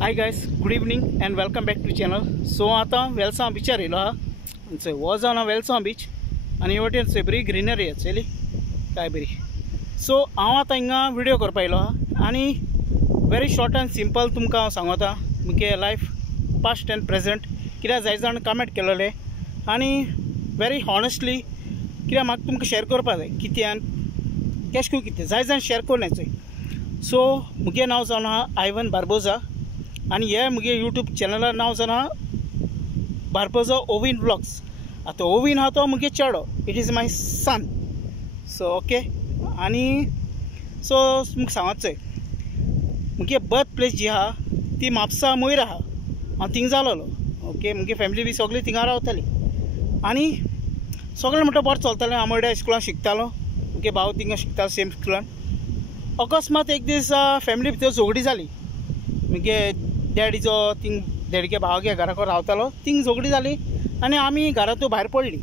Hi guys, good evening and welcome back to channel. So आता वेलसांव बीचार येयलो हा. हो जावन हा वेलसांव बीच आनी हे वटेन थंय बरी ग्रीनरी आसली काय बरी. सो हांव आतां हिंगा विडियो करपा येयलो हा आनी वेरी शॉर्ट एंड सिंपल तुमकां हांव सांगता मुगे लायफ पास्ट एंड प्रेजेंट कित्याक जाय जाण कमेंट केलोले आनी वेरी हॉनेस्टली कित्याक म्हाका तुमकां शेअर करपा जाय कित्यान कशें करून कितें जाय जाण शेअर करून येचोय. सो मुगे नांव जावन हा आयवन बार्बोजा आनी हे मुगे यूट्यूब चॅनलार नांव जावन हा बार्बोजा ओविन ब्लॉग्स. आतां ओविन हा तो मुगे चेडो, it is my son. So okay आनी सो तुमकां सांगचोय मुगे बर्थ प्लेस जी आहा ती म्हापसा मोयर आहा. हांव थिंग जालोलो. ओके मुगे फॅमिली बी सगळी थिंगा रावताली आनी सगळें म्हणटा बरें चलतालें. हांव मोरड्या स्कुलान शिकतालो, मुगे भाव थिंगा शिकतालो सेम स्कुलान. अकस्मात एक दीस फॅमिली भितर झगडी जाली. मुगे डॅडीचो थिंग डॅडीगे भावागे घरा कडेन रावतालो थिंग झगडी जाली आनी आमी घरांतूं भायर पडली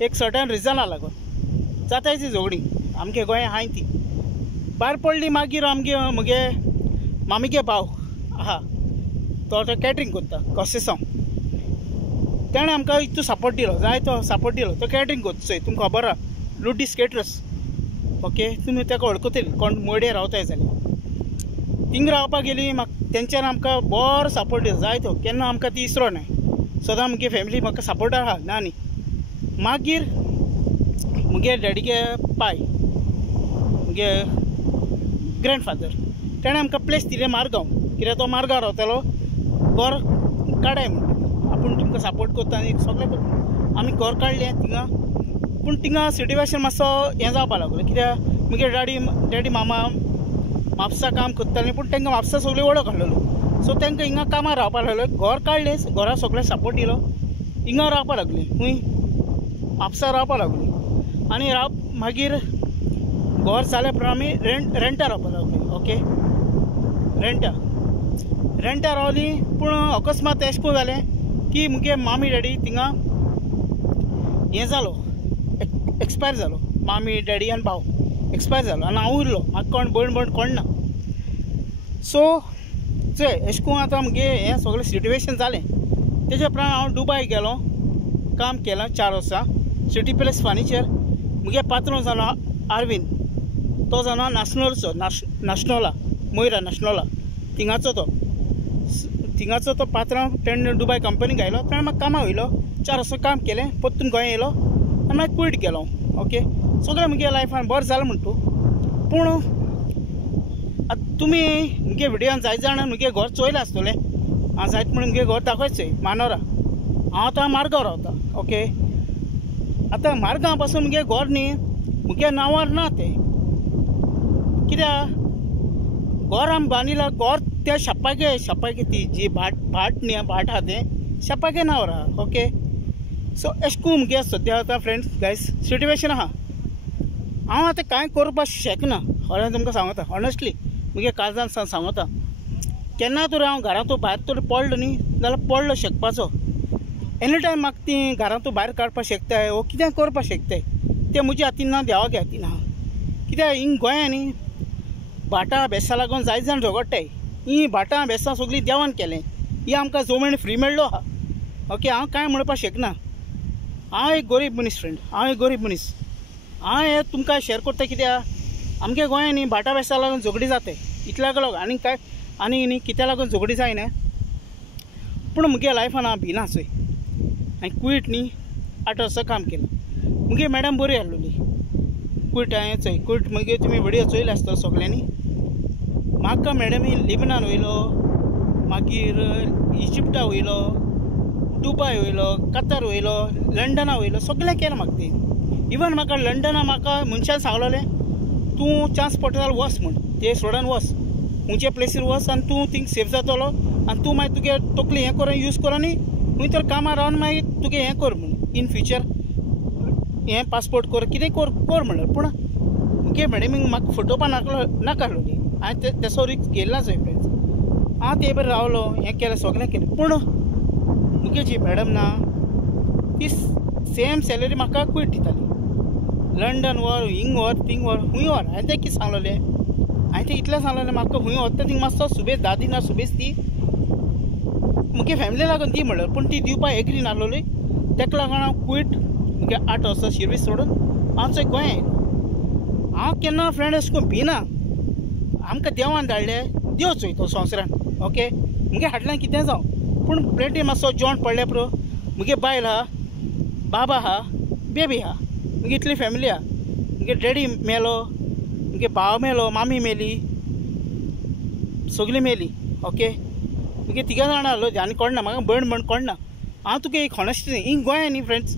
एक सर्टन रिजना लागून. जाताय ती झगडी आमगे गोंय हाय ती भायर पडली. मागीर आमगे मुगे मामीगे भाव आहा तो कॅटरिंग करता कॉसेसांव. ताणें आमकां इतू सपोर्ट दिलो, जाय तो सपोर्ट दिलो. तो कॅटरिंग करता तुमकां खबर आहा लुडीस केटरर्स. ओके तुमी ताका वळखतली कोण मोड्यार रावताय जाल्यार. थिंग रावपाक गेली म्हाका तेंच्यान आमकां बरो सपोर्ट दिलो. जाय तो केन्ना आमकां ती इसरो ना. सदां मुगे फॅमिली म्हाका सपोर्टार आहा ना न्ही. मागीर मुगे डॅडीगे पाय मुगे ग्रँडफादर ताणें आमकां प्लेस दिलें मारगांव. कित्याक तो मारगांव रावतालो. घर काडाय म्हणटा आपूण तुमकां सपोर्ट करता आनी सगळें करता. आमी घर काडलें थिंगा. पूण थिंगा सिट्युएशन मातसो हें जावपाक लागलो कित्याक मुगे डॅडी मामा म्हापसा काम करतालीं पूण तांकां म्हापसा सगळी वळख आहलेलो. सो तांकां हिंगा कामार रावपाक लागलो. घर काडलें, घरा सगळें सपोर्ट दिलो. हिंगा रावपाक लागलीं, खूंय म्हापसा रावपाक लागलीं आनी मागीर घर जाल्या उपरांत आमी रेंटार रावपाक लागलीं. ओके रेंटार रावलीं. पूण अकस्मात अशें करून जालें की मुगे मामी डॅडी थिंगा हें जालो, एक्सपायर जालो. मामी डॅडी आनी भाव एक्सपायर जालो आनी हांव उरलो. म्हाका कोण भयण कोण ना. सो चोय अशें करून आतां मुगे हें सगळें सिट्युएशन जालें. तेजे उपरांत हांव दुबय गेलो, काम केलां 4 वर्सां सिटी प्लेस फर्निचर. मुगे पात्रो जालो आरविंद. तो जालो नॅशनलचो नॅशनला मोयरा नॅशनला थिंगाचो तो पात्रांव. तेणें दुबय कंपनीक आयलो. ताणें म्हाका कामाक वयलो. 4 वर्सां काम केलें. परतून गोंया येयलो आनी मागीर क्वीट केलो. ओके सगळें मुगे लायफान बरें जालें म्हणटा. पूण आतां तुमी मुगे विडियोन जायत जाण मुगे घर चोयलें आसतलें. हांव जायत म्हणून मुगे घर दाखयचोय मानोरा. हांव आतां मारगांव रावतां. ओके आतां मारगांव पासून मुगे घर न्ही मुगे नांवार ना तें. कित्याक घर आमी बांदिलां. घर त्या शपागे ती जी भाट न्ही भाट आहा तें शपागे नांवार आहा. ओके सो अशें करून मुगे सद्या आतां फ्रेंड्स गायस सिट्युएशन आहा. हांव आतां कांय करपाक शकना. हॉल्यान तुमकां सांगता ऑनेस्टली मुगे काळजान सांगता. केन्ना तरी हांव घरांतूं भायर तरी पडलो न्ही जाल्यार पडलो शकपाचो. एनी टायम म्हाका ती घरांतूं भायर काडपाक शकताय वो कितें करपाक शकताय तें म्हज्या हातीन ना, देवागे हातीन आहा. कित्याक हिंग गोंया न्ही भाटां बेसां लागून जायत जाण झगडटाय. ही भाटां बेसां सगळीं देवान केलें. ही आमकां जमण फ्री मेळ्ळो आहा. ओके हांव कांय म्हणपाक शकना. हांव एक गरीब मनीस फ्रेंड. हांव हें तुमकां शेअर करता कित्याक आमगे गोंयांत न्ही भाटां बेसां लागून झगडी जाताय. इतल्याक लागून आनी न्ही कित्या लागून झगडी जायना. पूण मुगे लायफान हांव भिना चोय. हांवें क्वीट न्ही 8 वर्सां काम केलें. मुगे मॅडम बरी आहलोली. क्वीट हांवें चोय क्वीट मुगे तुमी विडियो चोयले आसतलो सगळ्यांनी. म्हाका मॅडमी लिबनान वयलो, मागीर इजिप्टा वयलो, दुबय वयलो, कतार वयलो, लंडना वयलो. सगळें केलें म्हाका तें. इवन म्हाका लंडना म्हाका मनशान सांगलोलें तूं चान्स पडटा जाल्यार वच म्हूण. ते सोडून वच खंयचे प्लेसीर वच आनी तूं थिंग सेफ जातलो आनी तूं मागीर तुगे तकली हें कर यूज कर आनी खंय तर कामार रावन मागीर तुगे हें कर म्हूण इन फ्युचर हें पासपोर्ट कर कितें कर म्हणलें. पूण मुगे मॅडमीक म्हाका फटोवपाक नाकाहलोली. हांवें तेसो रिस्क घेयला चोय फ्रेंड्स. हांव ते बरें रावलो हें केलें सगळें केलें. पूण मुगे जी मॅडम ना ती सेम सॅलरी म्हाका क्वीट दिताली. लंडन व्हर हिंग व्हर थिंग व्हर खूंय व्हर. हांवें तें कितें सांगलोलें हांवें तें इतलें सांगलें म्हाका खंय वता थिंगा मातसो सुबेज धा दिना सुबेज ती मुगे फॅमिली लागून दी म्हणल्यार पूण ती दिवपाक एग्री नासलोली ताका लागून हांव क्वीट मुगे 8 वर्सां सर्वीस सोडून हांव चोय गोंया येयलो. हांव केन्ना फ्रेंड अशें करून भिना. आमकां देवान धाडलें देव चोयतो संवसारान ओके. मुगे हाडल्यान कितें जावं पूण प्लेटी मातसो जेवण पडलें पुरो. मुगे बायल आहा, बाबा आहा, बेबी आहा, मुगे इतली फॅमिली आहा. मुगे डॅडी मेलो, मुगे भाव मेलो, मामी मेली, सगळीं मेली ओके. मुगे तिगा जाणां आहलो आनी कोण ना, म्हाका भयण म्हण कोण ना. हांव तुका एक हॉनेस्टी हिंग गोंया न्ही फ्रेंड्स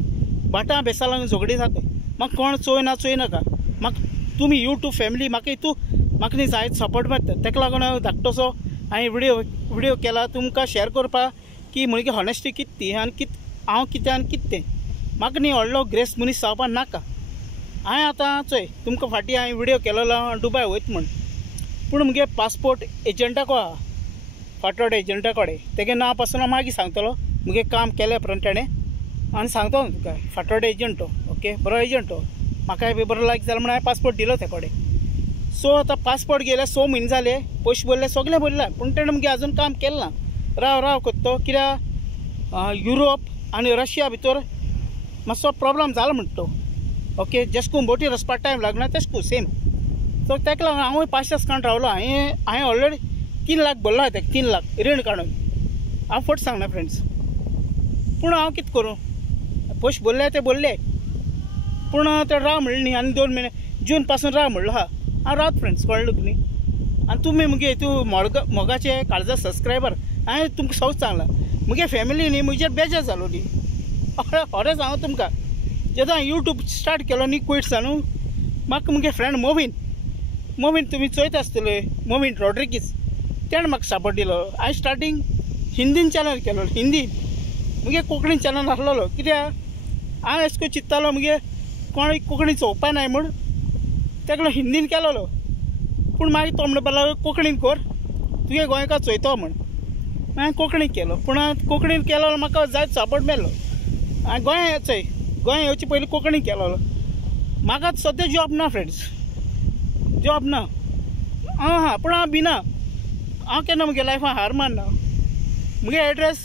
भाटां बेसा लागून झगडी जाता. म्हाका कोण चोय नाका. म्हाका तुमी यूट्यूब फॅमिली म्हाका हितू म्हाका न्ही जायत सपोर्ट मारता. ताका लागून हांव धाकटोसो हांवें विडियो केला तुमकां शेअर करपा की मुगे हॉनेस्टी कितें ती आनी हांव कितें आनी कितें तें. म्हाका न्ही व्हडलो ग्रेस मनीस जावपा नाका. हांवें आतां चोय तुमकां फाटीं हांवें विडियो केलोलो दुबाय वयता म्हण. पूण मुगे पासपोर्ट एजंटाको आहा फाटोडे एजंटा कडेन तेगे नांव पासून हांव मागीर सांगतलो. मुगे काम केलें उपरांत तेणें आनी सांगतो तुका फाटोडे एजंट तो ओके. बरो एजंट तो म्हाकाय बी बरो लायक जालो म्हणून हांवें पासपोर्ट दिलो ते कडेन. सो आतां पासपोर्ट गेले 6 म्हयने जाले. पयशे भरले सगळें भरला पूण तेणें मुगे आजून काम केलें ना. राव करतो कित्याक युरोप आनी रशिया भितर मातसो प्रॉब्लम जालो म्हणटा तो ओके. जेश करून बोटीर वचपाक टायम लागना तेश करून सेम. सो ताका लागून हांवूय 5 दिसांत रावलो. हांवें ऑलरेडी 3 लाख भरला ताका 3 लाख रीण काडून. हांव फट सांगना फ्रेंड्स. पूण हांव कितें करूं पयशे भरले ते भरले पूण ते राव म्हणलें न्ही आनी 2 म्हयने जून पासून राव म्हणलो हा. हांव रावत फ्रेंड्स कळ्ळें तुका न्ही. आनी तुमी मुगे हितू मोगाचे काळजा सबस्क्रायबर हांवें तुमकां सगळें सांगलां. मुगे फॅमिली न्ही म्हजेर बेजार जालो न्ही. खरें सांगू तुमकां जेन्ना हांवें यूट्यूब स्टार्ट केलो न्ही क्विट न्हू म्हाका मुगे फ्रेंड मोवीन तुमी चोयता आसतले मोवीन रॉड्रिगीस तेणें म्हाका सपोर्ट दिलो. हांवें स्टार्टींग हिंदीन चॅनल केलो हिंदी मुगे कोंकणीन चॅनल नासलोलो कित्याक हांव अशें करून चिंत्तालो मुगे कोण कोंकणी चोवपा नाय म्हूण ताका लागून हिंदीन केलोलो. पूण मागीर तो म्हणपाक लागलो कोंकणीन कर तुगे गोंयकार चोयतो म्हण. हांवें कोंकणीन केलो पूण कोंकणीन केलो म्हाका जायत सपोर्ट मेळ्ळो. हांवें गोंया येवचे पयलीं कोंकणीन केलोलो. म्हाका सद्या जॉब ना फ्रेंड्स जॉब ना. हां पूण हांव भिना. हांव केन्ना मुगे लायफान हार मानना. मुगे address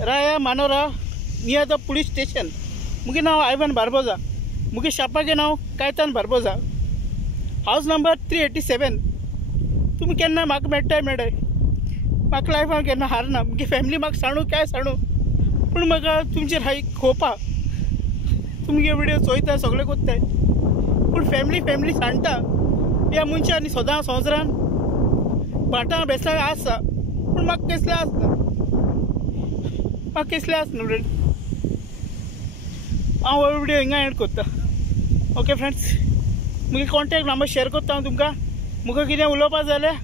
Raya Manora near the police station. मुगे नांव आयवन बार्बोजा. मुगे शापाचें नांव कायतान बार्बोजा. House number 387. तुमी केन्ना म्हाका मेळटाय म्हाका लायफान केन्ना हारना. मुगे फॅमिली म्हाका सांडू काय सांडू पूण म्हाका तुमचेर हायक खोपा. तुमगे विडियो चोयता सगळें कोत्ताय पूण फॅमिली सांडटा. ह्या मनशांनी सदां संवसारान भाटां बेसाळ आसता पूण म्हाका कसलें आसना फ्रेंड. हांव हो विडियो हिंगा एंड कोत्ता ओके फ्रेंड्स. मुगे कॉन्टेक्ट नंबर शेअर कोत्ता हांव तुमकां. मुका कितें उलोवपा जाल्यार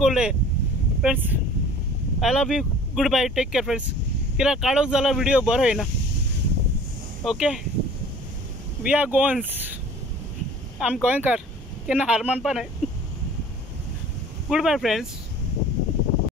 उलय friends. I love you good bye take care friends. कित्याक काडोक जाल्यार विडियो बरो येना ओके. We are Goans. आम गोंयकार केन्ना हार मानपा नाय. Good bye friends.